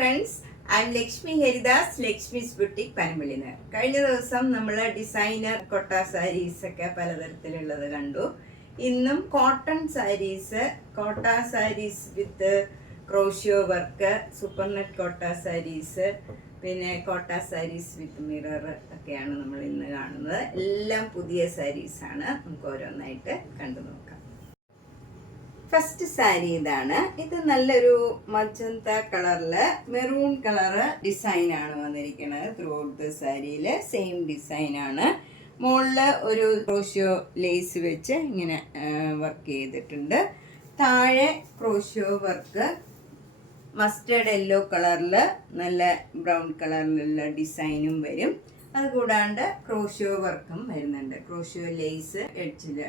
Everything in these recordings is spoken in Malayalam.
Friends, I am Lakshmi Haridas, Lakshmi's boutique പനമ്പള്ളിന്ന്. കഴിഞ്ഞ ദിവസം നമ്മൾ ഡിസൈനർ കൊട്ട സാരീസ് ഒക്കെ പലതരത്തിലുള്ളത് കണ്ടു. ഇന്നും കോട്ടൺ സാരീസ്, കോട്ട സാരീസ് വിത്ത് ക്രോഷ്യോ വർക്ക്, സൂപ്പർ നെറ്റ് കോട്ട സാരീസ്, പിന്നെ കോട്ട സാരീസ് വിത്ത് മിറർ ഒക്കെയാണ് നമ്മൾ ഇന്ന് കാണുന്നത്. എല്ലാം പുതിയ സാരീസാണ്. നമുക്ക് ഓരോന്നായിട്ട് കണ്ടു നോക്കാം. ഫസ്റ്റ് സാരി ഇതാണ്. ഇത് നല്ലൊരു മജന്ത കളറില് മെറൂൺ കളറ് ഡിസൈനാണ് വന്നിരിക്കുന്നത്. ത്രൂ ഔട്ട് ദ സാരിയില് സെയിം ഡിസൈനാണ്. മുകളില് ഒരു ക്രോഷ്യോ ലേസ് വെച്ച് ഇങ്ങനെ വർക്ക് ചെയ്തിട്ടുണ്ട്. താഴെ ക്രോഷ്യോ വർക്ക് മസ്റ്റേർഡ് യെല്ലോ കളറിൽ നല്ല ബ്രൗൺ കളറിലുള്ള ഡിസൈനും വരും. അതുകൂടാണ്ട് ക്രോഷ്യോ വർക്കും വരുന്നുണ്ട്. ക്രോഷ്യോ ലേസ് എഡ്ജിൽ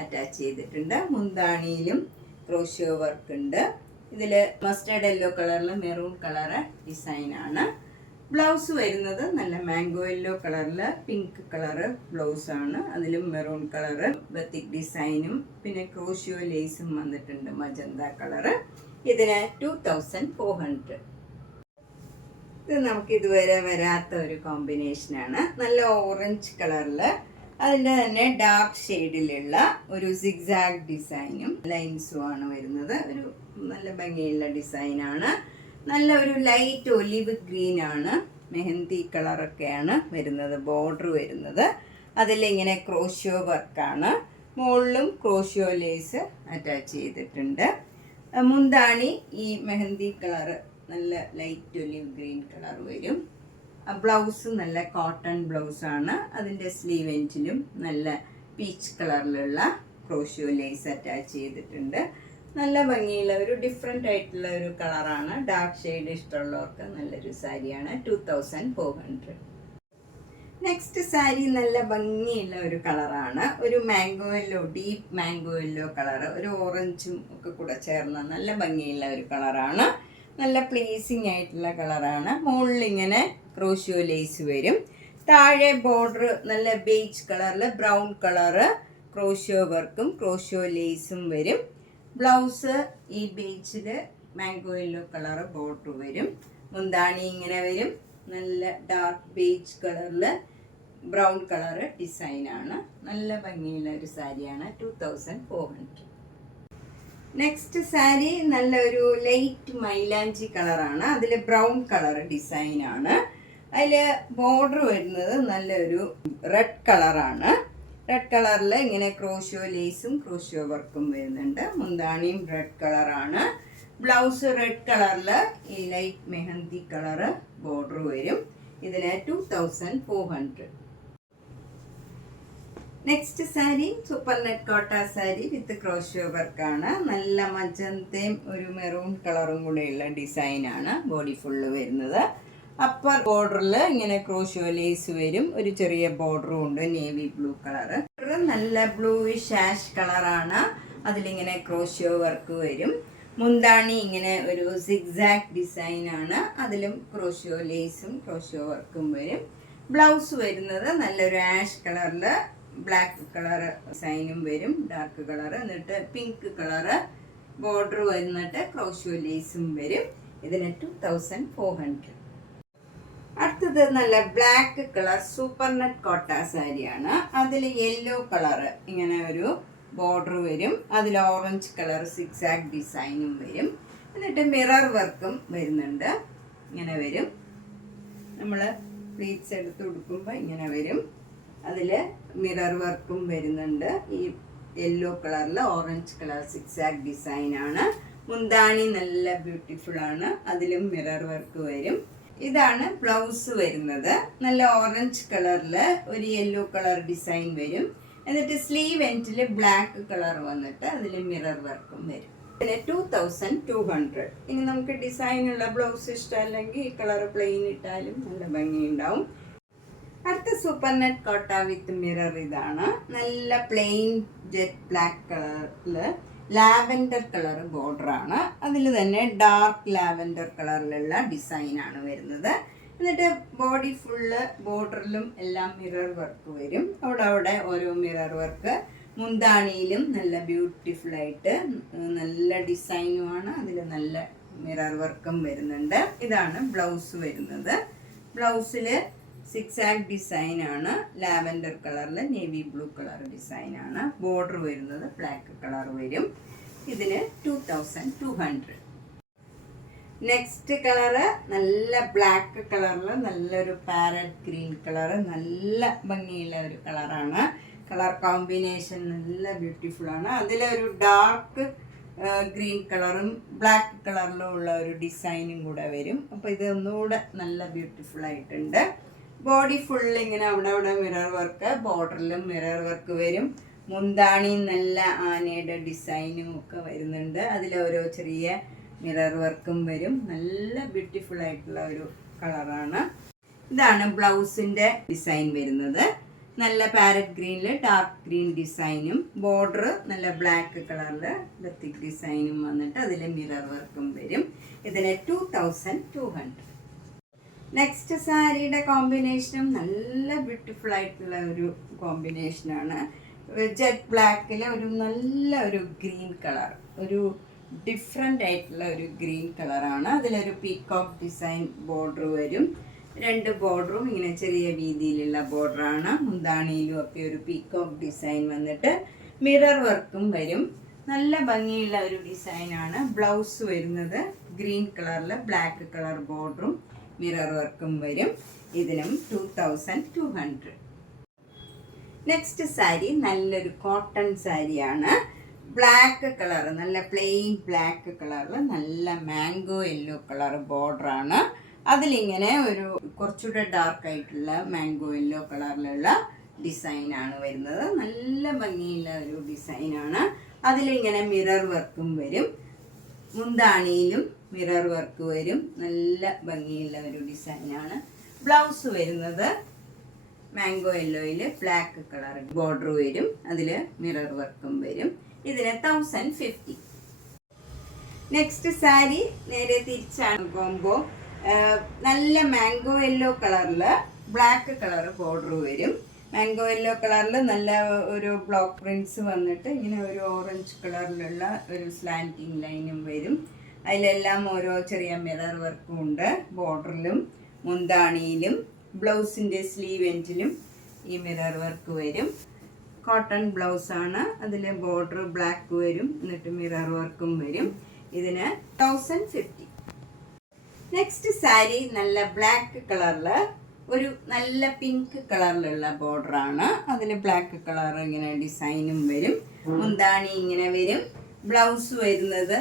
അറ്റാച്ച് ചെയ്തിട്ടുണ്ട്. മുന്താണിയിലും ക്രോഷ്യോ വർക്ക് ഉണ്ട്. ഇതിൽ മസ്റ്റേർഡ് യെല്ലോ കളറിൽ മെറൂൺ കളറ് ഡിസൈനാണ്. ബ്ലൗസ് വരുന്നത് നല്ല മാംഗോ യെല്ലോ കളറിൽ പിങ്ക് കളറ് ബ്ലൗസാണ്. അതിലും മെറൂൺ കളറ് ബത്തിക് ഡിസൈനും പിന്നെ ക്രോഷ്യോ ലേസും വന്നിട്ടുണ്ട് മജന്ത കളറ്. ഇതിന് 2400. ഇത് നമുക്ക് ഇതുവരെ വരാത്ത ഒരു കോമ്പിനേഷനാണ്. നല്ല ഓറഞ്ച് കളറിൽ അതിൻ്റെ തന്നെ ഡാർക്ക് ഷെയ്ഡിലുള്ള ഒരു സിഗ്സാഗ് ഡിസൈനും ലൈൻസും ആണ് വരുന്നത്. ഒരു നല്ല ഭംഗിയുള്ള ഡിസൈനാണ്. നല്ല ഒരു ലൈറ്റ് ഒലിവ് ഗ്രീൻ ആണ്, മെഹന്തി കളറൊക്കെയാണ് വരുന്നത്. ബോർഡർ വരുന്നത് അതിലിങ്ങനെ ക്രോഷ്യോ വർക്കാണ്. മുകളിലും ക്രോഷ്യോ ലേസ് അറ്റാച്ച് ചെയ്തിട്ടുണ്ട്. മുന്താണി ഈ മെഹന്തി കളറ് നല്ല ലൈറ്റ് ഒലിവ് ഗ്രീൻ കളർ വരും. ബ്ലൗസ് നല്ല കോട്ടൺ ബ്ലൗസാണ്. അതിൻ്റെ സ്ലീവ് എൻഡിലും നല്ല പീച്ച് കളറിലുള്ള ക്രോഷ്യോ ലേസ് അറ്റാച്ച് ചെയ്തിട്ടുണ്ട്. നല്ല ഭംഗിയുള്ള ഒരു ഡിഫറെൻ്റ് ആയിട്ടുള്ള ഒരു കളറാണ്. ഡാർക്ക് ഷെയ്ഡ് ഇഷ്ടമുള്ളവർക്ക് നല്ലൊരു സാരിയാണ്. 2400. നെക്സ്റ്റ് സാരി നല്ല ഭംഗിയുള്ള ഒരു കളറാണ്. ഒരു mango yellow, deep mango yellow colour, ഒരു ഓറഞ്ചും ഒക്കെ കൂടെ ചേർന്ന നല്ല ഭംഗിയുള്ള ഒരു കളറാണ്. നല്ല പ്ലീസിങ് ആയിട്ടുള്ള കളറാണ്. മുകളിൽ ഇങ്ങനെ ക്രോഷ്യോ ലേസ് വരും. താഴെ ബോർഡർ നല്ല ബേജ് കളറിൽ ബ്രൗൺ കളറ് ക്രോഷ്യോ വർക്കും ക്രോഷ്യോ ലേസും വരും. ബ്ലൗസ് ഈ ബേജിൽ മാംഗോ യെല്ലോ കളറ് ബോർഡർ വരും. മുന്താണി ഇങ്ങനെ വരും. നല്ല ഡാർക്ക് ബേജ് കളറിൽ ബ്രൗൺ കളറ് ഡിസൈനാണ്. നല്ല ഭംഗിയുള്ള ഒരു സാരിയാണ്. 2400. നെക്സ്റ്റ് സാരി നല്ല ഒരു ലൈറ്റ് മൈലാഞ്ചി കളറാണ്. അതിൽ ബ്രൗൺ കളർ ഡിസൈനാണ്. അതിൽ ബോർഡർ വരുന്നത് നല്ലൊരു റെഡ് കളറാണ്. റെഡ് കളറിൽ ഇങ്ങനെ ക്രോഷ്യോ ലേസും ക്രോഷ്യോ വർക്കും വരുന്നുണ്ട്. മുന്താണിയും റെഡ് കളറാണ്. ബ്ലൗസ് റെഡ് കളറിൽ ഈ ലൈറ്റ് മെഹന്തി കളറ് ബോർഡർ വരും. ഇതിന് 2400. നെക്സ്റ്റ് സാരി സൂപ്പർ നെറ്റ് കോട്ട സാരി വിത്ത് ക്രോഷ്യോ വർക്കാണ്. നല്ല മജന്തയും ഒരു മെറൂൺ കളറും കൂടെയുള്ള ഡിസൈനാണ് ബോഡി ഫുള്ള് വരുന്നത്. അപ്പർ ബോർഡറിൽ ഇങ്ങനെ ക്രോഷ്യോ ലേസ് വരും. ഒരു ചെറിയ ബോർഡറും ഉണ്ട്, നേവി ബ്ലൂ കളറ്. നല്ല ബ്ലൂയിഷ് ആഷ് കളറാണ്. അതിലിങ്ങനെ ക്രോഷ്യോ വർക്ക് വരും. മുന്താണി ഇങ്ങനെ ഒരു സിഗ്സാഗ് ഡിസൈനാണ്. അതിലും ക്രോഷ്യോ ലേസും ക്രോഷ്യോ വർക്കും വരും. ബ്ലൗസ് വരുന്നത് നല്ലൊരു ആഷ് കളറിൽ ബ്ലാക്ക് കളർ സൈനും വരും, ഡാർക്ക് കളർ. എന്നിട്ട് പിങ്ക് കളറ് ബോർഡർ വന്നിട്ട് ക്രോഷ്യോ ലേസും വരും. ഇതിന് 2400. അടുത്തത് നല്ല ബ്ലാക്ക് കളർ സൂപ്പർ നെറ്റ് കോട്ട സാരിയാണ്. അതിൽ യെല്ലോ കളറ് ഇങ്ങനെ ഒരു ബോർഡർ വരും. അതിൽ ഓറഞ്ച് കളർ സിക്സാഗ് ഡിസൈനും വരും. എന്നിട്ട് മിറർ വർക്കും വരുന്നുണ്ട്. ഇങ്ങനെ വരും. നമ്മൾ പ്ലീറ്റ്സ് എടുത്ത് കൊടുക്കുമ്പോൾ ഇങ്ങനെ വരും. അതിൽ മിറർ വർക്കും വരുന്നുണ്ട്. ഈ യെല്ലോ കളറിൽ ഓറഞ്ച് കളർ സിക്സാഗ് ഡിസൈനാണ്. മുന്താണി നല്ല ബ്യൂട്ടിഫുൾ ആണ്. അതിലും മിറർ വർക്ക് വരും. ഇതാണ് ബ്ലൗസ് വരുന്നത്. നല്ല ഓറഞ്ച് കളറിൽ ഒരു യെല്ലോ കളർ ഡിസൈൻ വരും. എന്നിട്ട് സ്ലീവ് എൻഡിൽ ബ്ലാക്ക് കളർ വന്നിട്ട് അതിൽ മിറർ വർക്കും വരും. പിന്നെ 2200. ഇനി നമുക്ക് ഡിസൈനുള്ള ബ്ലൗസ് ഇഷ്ടമല്ലെങ്കിൽ ഈ കളർ പ്ലെയിൻ ഇട്ടാലും നല്ല ഭംഗിയുണ്ടാവും. അടുത്ത സൂപ്പർ നെറ്റ് കോട്ട വിത്ത് മിറർ ഇതാണ്. നല്ല പ്ലെയിൻ ജെറ്റ് ബ്ലാക്ക് കളറിൽ ലാവൻഡർ കളർ ബോർഡറാണ്. അതിൽ തന്നെ ഡാർക്ക് ലാവൻഡർ കളറിലുള്ള ഡിസൈനാണ് വരുന്നത്. എന്നിട്ട് ബോഡി ഫുള്ള് ബോർഡറിലും എല്ലാം മിറർ വർക്ക് വരും. അവിടെ ഓരോ മിറർ വർക്ക്. മുന്താണിയിലും നല്ല ബ്യൂട്ടിഫുൾ ആയിട്ട് നല്ല ഡിസൈനുമാണ്. അതിൽ നല്ല മിറർ വർക്കും വരുന്നുണ്ട്. ഇതാണ് ബ്ലൗസ് വരുന്നത്. ബ്ലൗസിൽ സിക്സാഗ് ഡിസൈനാണ്. ലാവൻഡർ കളറിൽ നേവി ബ്ലൂ കളർ ഡിസൈനാണ്. ബോർഡർ വരുന്നത് ബ്ലാക്ക് കളർ വരും. ഇതിന് 2200. നെക്സ്റ്റ് കളറ് നല്ല ബ്ലാക്ക് കളറിൽ നല്ലൊരു പാരറ്റ് ഗ്രീൻ കളറ്, നല്ല ഭംഗിയുള്ള ഒരു കളറാണ്. കളർ കോമ്പിനേഷൻ നല്ല ബ്യൂട്ടിഫുള്ളാണ്. അതിലൊരു ഡാർക്ക് ഗ്രീൻ കളറും ബ്ലാക്ക് കളറിലും ഉള്ള ഒരു ഡിസൈനും കൂടെ വരും. അപ്പോൾ ഇത് ഒന്നുകൂടെ നല്ല ബ്യൂട്ടിഫുൾ ആയിട്ടുണ്ട്. ബോഡി ഫുൾ ഇങ്ങനെ അവിടെ മിറർ വർക്ക്, ബോർഡറിലും മിറർ വർക്ക് വരും. മുന്താണി നല്ല ആനയുടെ ഡിസൈനും ഒക്കെ വരുന്നുണ്ട്. അതിലോരോ ചെറിയ മിറർ വർക്കും വരും. നല്ല ബ്യൂട്ടിഫുൾ ആയിട്ടുള്ള ഒരു കളറാണ്. ഇതാണ് ബ്ലൗസിൻ്റെ ഡിസൈൻ വരുന്നത്. നല്ല പാരറ്റ് ഗ്രീനിൽ ഡാർക്ക് ഗ്രീൻ ഡിസൈനും ബോർഡർ നല്ല ബ്ലാക്ക് കളറിൽ ബത്തിക് ഡിസൈനും വന്നിട്ട് അതിൽ മിറർ വർക്കും വരും. ഇതിന് 2200. നെക്സ്റ്റ് സാരിയുടെ കോമ്പിനേഷനും നല്ല ബ്യൂട്ടിഫുൾ ആയിട്ടുള്ള ഒരു കോമ്പിനേഷനാണ്. ജെറ്റ് ബ്ലാക്കിൽ ഒരു നല്ല ഒരു ഗ്രീൻ കളർ, ഒരു ഡിഫറെൻ്റ് ആയിട്ടുള്ള ഒരു ഗ്രീൻ കളറാണ്. അതിലൊരു പീകോക്ക് ഡിസൈൻ ബോർഡർ വരും. 2 ബോർഡറും ഇങ്ങനെ ചെറിയ വീതിയിലുള്ള ബോർഡറാണ്. മുന്താണിയിലും ഒക്കെ ഒരു പീകോക്ക് ഡിസൈൻ വന്നിട്ട് മിറർ വർക്കും വരും. നല്ല ഭംഗിയുള്ള ഒരു ഡിസൈനാണ്. ബ്ലൗസ് വരുന്നത് ഗ്രീൻ കളറിൽ ബ്ലാക്ക് കളർ ബോർഡറും മിറർ വർക്കും വരും. ഇതിനും 2200. നെക്സ്റ്റ് സാരി നല്ലൊരു കോട്ടൺ സാരിയാണ്. ബ്ലാക്ക് കളർ, നല്ല പ്ലെയിൻ ബ്ലാക്ക് കളറിൽ നല്ല മാംഗോ യെല്ലോ കളർ ബോർഡറാണ്. അതിലിങ്ങനെ ഒരു കുറച്ചുകൂടെ ഡാർക്ക് ആയിട്ടുള്ള മാംഗോ യെല്ലോ കളറിലുള്ള ഡിസൈനാണ് വരുന്നത്. നല്ല ഭംഗിയുള്ള ഒരു ഡിസൈനാണ്. അതിലിങ്ങനെ മിറർ വർക്കും വരും. മുന്താണിയിലും മിറർ വർക്ക് വരും. നല്ല ഭംഗിയുള്ള ഒരു ഡിസൈനാണ്. ബ്ലൗസ് വരുന്നത് മാംഗോ യെല്ലോയിൽ ബ്ലാക്ക് കളർ ബോർഡർ വരും. അതിൽ മിറർ വർക്കും വരും. ഇതിന് 1050. നെക്സ്റ്റ് സാരി നേരെ തിരിച്ചാണ് കോംബോ. നല്ല മാംഗോ യെല്ലോ കളറിൽ ബ്ലാക്ക് കളർ ബോർഡർ വരും. മാംഗോ യെല്ലോ കളറിൽ നല്ല ഒരു ബ്ലോക്ക് പ്രിൻറ്റ്സ് വന്നിട്ട് ഇങ്ങനെ ഒരു ഓറഞ്ച് കളറിലുള്ള ഒരു സ്ലാൻറ്റിങ് ലൈനും വരും. അതിലെല്ലാം ഓരോ ചെറിയ മിറർ വർക്കും ഉണ്ട്. ബോർഡറിലും മുന്താണിയിലും ബ്ലൗസിൻ്റെ സ്ലീവ് എൻഡിലും ഈ മിറർ വർക്ക് വരും. കോട്ടൺ ബ്ലൗസാണ്. അതിൽ ബോർഡർ ബ്ലാക്ക് വരും, എന്നിട്ട് മിറർ വർക്കും വരും. ഇതിന് 1050. നെക്സ്റ്റ് സാരി നല്ല ബ്ലാക്ക് കളറിൽ ഒരു നല്ല പിങ്ക് കളറിലുള്ള ബോർഡറാണ്. അതിൽ ബ്ലാക്ക് കളർ ഇങ്ങനെ ഡിസൈനും വരും. മുന്താണി ഇങ്ങനെ വരും. ബ്ലൗസ് വരുന്നത്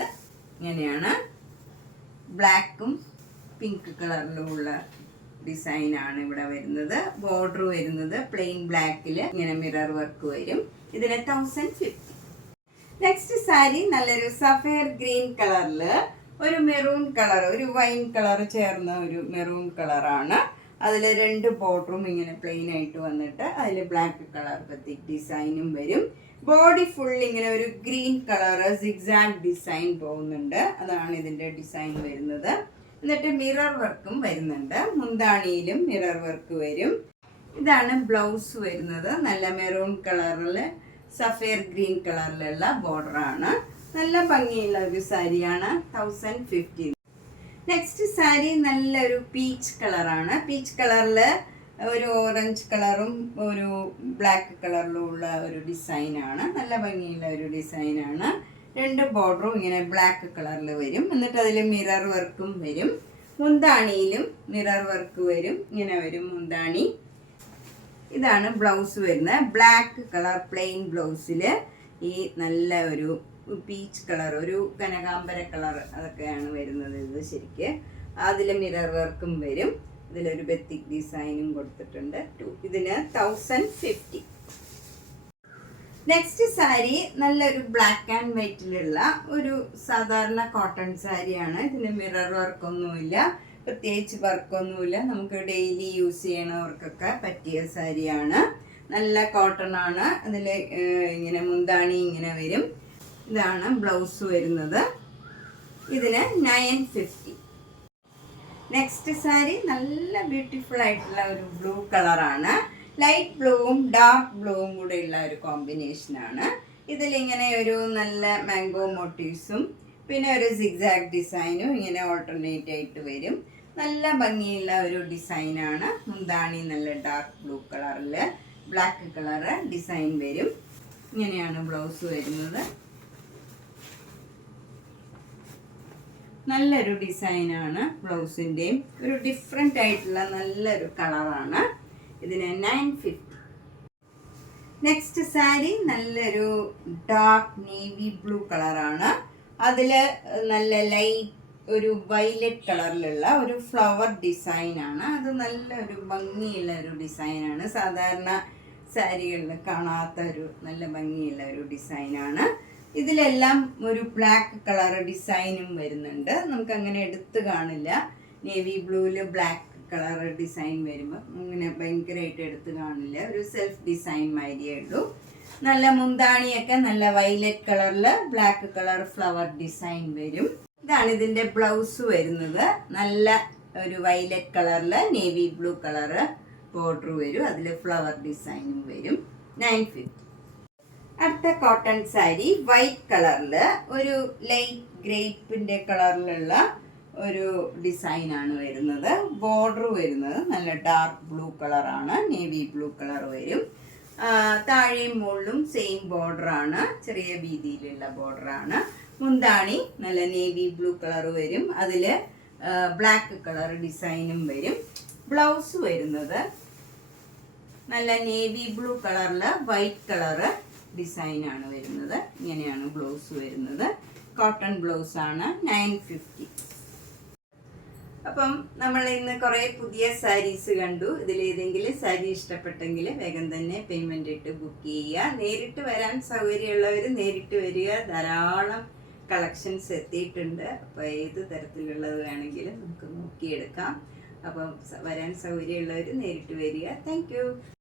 ഇങ്ങനെയാണ്. ബ്ലാക്കും പിങ്ക് കളറിലുമുള്ള ഡിസൈനാണ് ഇവിടെ വരുന്നത്. ബോർഡർ വരുന്നത് പ്ലെയിൻ ബ്ലാക്കിൽ ഇങ്ങനെ മിറർ വർക്ക് വരും. ഇതിന് 1050. നെക്സ്റ്റ് സാരി നല്ലൊരു സഫയർ ഗ്രീൻ കളറിൽ ഒരു മെറൂൺ കളർ, ഒരു വൈൻ കളർ ചേർന്ന ഒരു മെറൂൺ കളറാണ്. അതിൽ 2 ബോർഡറും ഇങ്ങനെ പ്ലെയിൻ ആയിട്ട് വന്നിട്ട് അതിൽ ബ്ലാക്ക് കളർ ബത്തിക് ഡിസൈനും വരും. ബോഡി ഫുൾ ഇങ്ങനെ ഒരു ഗ്രീൻ കളർ സിഗ്സാഗ് ഡിസൈൻ പോകുന്നുണ്ട്. അതാണ് ഇതിൻ്റെ ഡിസൈൻ വരുന്നത്. എന്നിട്ട് മിറർ വർക്കും വരുന്നുണ്ട്. മുന്താണിയിലും മിറർ വർക്ക് വരും. ഇതാണ് ബ്ലൗസ് വരുന്നത്. നല്ല മെറൂൺ കളറിൽ സഫയർ ഗ്രീൻ കളറിലുള്ള ബോർഡറാണ്. നല്ല ഭംഗിയുള്ള ഒരു സാരിയാണ്. 1050. നെക്സ്റ്റ് സാരി നല്ലൊരു പീച്ച് കളറാണ്. പീച്ച് കളറിൽ ഒരു ഓറഞ്ച് കളറും ഒരു ബ്ലാക്ക് കളറിലും ഉള്ള ഒരു ഡിസൈനാണ്. നല്ല ഭംഗിയുള്ള ഒരു ഡിസൈനാണ്. 2 ബോർഡറും ഇങ്ങനെ ബ്ലാക്ക് കളറിൽ വരും. എന്നിട്ട് അതിൽ മിറർ വർക്കും വരും. മുന്താണിയിലും മിറർ വർക്ക് വരും. ഇങ്ങനെ വരും മുന്താണി. ഇതാണ് ബ്ലൗസ് വരുന്നത്. ബ്ലാക്ക് കളർ പ്ലെയിൻ ബ്ലൗസിൽ ഈ നല്ല ഒരു പീച്ച് കളർ, ഒരു കനകാംബര കളർ അതൊക്കെയാണ് വരുന്നത്. ഇത് ശരിക്ക് അതിൽ മിറർ വർക്കും വരും. ഇതിലൊരു ബത്തിക് ഡിസൈനും കൊടുത്തിട്ടുണ്ട്. ഇതിന് 1050. നെക്സ്റ്റ് സാരി നല്ലൊരു ബ്ലാക്ക് ആൻഡ് വൈറ്റിലുള്ള ഒരു സാധാരണ കോട്ടൺ സാരിയാണ്. ഇതിന് മിറർ വർക്കൊന്നുമില്ല, പ്രത്യേകിച്ച് വർക്കൊന്നുമില്ല. നമുക്ക് ഡെയിലി യൂസ് ചെയ്യണവർക്കൊക്കെ പറ്റിയ സാരിയാണ്. നല്ല കോട്ടൺ ആണ്. അതിൽ ഇങ്ങനെ മുന്താണി ഇങ്ങനെ വരും. ഇതാണ് ബ്ലൗസ് വരുന്നത്. ഇതിന് 950. നെക്സ്റ്റ് സാരി നല്ല ബ്യൂട്ടിഫുൾ ആയിട്ടുള്ള ഒരു ബ്ലൂ കളറാണ്. ലൈറ്റ് ബ്ലൂവും ഡാർക്ക് ബ്ലൂവും കൂടെയുള്ള ഒരു കോമ്പിനേഷനാണ്. ഇതിലിങ്ങനെ ഒരു നല്ല മാംഗോ മോട്ടീവ്സും പിന്നെ ഒരു സിഗ്സാഗ് ഡിസൈനും ഇങ്ങനെ ഓൾട്ടർനേറ്റ് ആയിട്ട് വരും. നല്ല ഭംഗിയുള്ള ഒരു ഡിസൈനാണ്. മുന്താണി നല്ല ഡാർക്ക് ബ്ലൂ കളറിൽ ബ്ലാക്ക് കളറ് ഡിസൈൻ വരും. ഇങ്ങനെയാണ് ബ്ലൗസ് വരുന്നത്. നല്ലൊരു ഡിസൈനാണ് ബ്ലൗസിൻ്റെയും. ഒരു ഡിഫറെൻ്റ് ആയിട്ടുള്ള നല്ലൊരു കളറാണ്. ഇതിന് 950. നെക്സ്റ്റ് സാരി നല്ലൊരു ഡാർക്ക് നേവി ബ്ലൂ കളറാണ്. അതിൽ നല്ല ലൈറ്റ് ഒരു വയലറ്റ് കളറിലുള്ള ഒരു ഫ്ലവർ ഡിസൈനാണ്. അത് നല്ലൊരു ഭംഗിയുള്ള ഒരു ഡിസൈനാണ്. സാധാരണ സാരികളിൽ കാണാത്ത ഒരു നല്ല ഭംഗിയുള്ള ഒരു ഡിസൈനാണ്. ഇതിലെല്ലാം ഒരു ബ്ലാക്ക് കളർ ഡിസൈനും വരുന്നുണ്ട്. നമുക്ക് അങ്ങനെ എടുത്ത് കാണില്ല. നേവി ബ്ലൂവിൽ ബ്ലാക്ക് കളർ ഡിസൈൻ വരുമ്പോൾ അങ്ങനെ ഭയങ്കരമായിട്ട് എടുത്ത് കാണില്ല. ഒരു സെൽഫ് ഡിസൈൻ മാതിരിയേ ഉള്ളൂ. നല്ല മുന്താണിയൊക്കെ നല്ല വയലറ്റ് കളറിൽ ബ്ലാക്ക് കളർ ഫ്ലവർ ഡിസൈൻ വരും. ഇതാണ് ഇതിൻ്റെ ബ്ലൗസ് വരുന്നത്. നല്ല ഒരു വയലറ്റ് കളറിൽ നേവി ബ്ലൂ കളറ് ബോർഡർ വരും. അതിൽ ഫ്ലവർ ഡിസൈനും വരും. 950. അടുത്ത കോട്ടൺ സാരി വൈറ്റ് കളറിൽ ഒരു ലൈറ്റ് ഗ്രേപ്പിൻ്റെ കളറിലുള്ള ഒരു ഡിസൈനാണ് വരുന്നത്. ബോർഡർ വരുന്നത് നല്ല ഡാർക്ക് ബ്ലൂ കളറാണ്. നേവി ബ്ലൂ കളർ വരും. താഴെയും മുകളിലും സെയിം ബോർഡറാണ്. ചെറിയ വീതിയിലുള്ള ബോർഡറാണ്. മുന്താണി നല്ല നേവി ബ്ലൂ കളർ വരും. അതിൽ ബ്ലാക്ക് കളർ ഡിസൈനും വരും. ബ്ലൗസ് വരുന്നത് നല്ല നേവി ബ്ലൂ കളറിൽ വൈറ്റ് കളറ് ഡിസൈനാണ് വരുന്നത്. ഇങ്ങനെയാണ് ബ്ലൗസ് വരുന്നത്. കോട്ടൺ ബ്ലൗസാണ്. 950. അപ്പം നമ്മൾ ഇന്ന് കുറേ പുതിയ സാരീസ് കണ്ടു. ഇതിലേതെങ്കിലും സാരി ഇഷ്ടപ്പെട്ടെങ്കിൽ വേഗം തന്നെ പേയ്മെൻ്റ് ഇട്ട് ബുക്ക് ചെയ്യുക. നേരിട്ട് വരാൻ സൗകര്യമുള്ളവർ നേരിട്ട് വരിക. ധാരാളം കളക്ഷൻസ് എത്തിയിട്ടുണ്ട്. അപ്പോൾ ഏത് തരത്തിലുള്ളത് വേണമെങ്കിലും നമുക്ക് നോക്കിയെടുക്കാം. അപ്പം വരാൻ സൗകര്യമുള്ളവർ നേരിട്ട് വരിക. Thank you.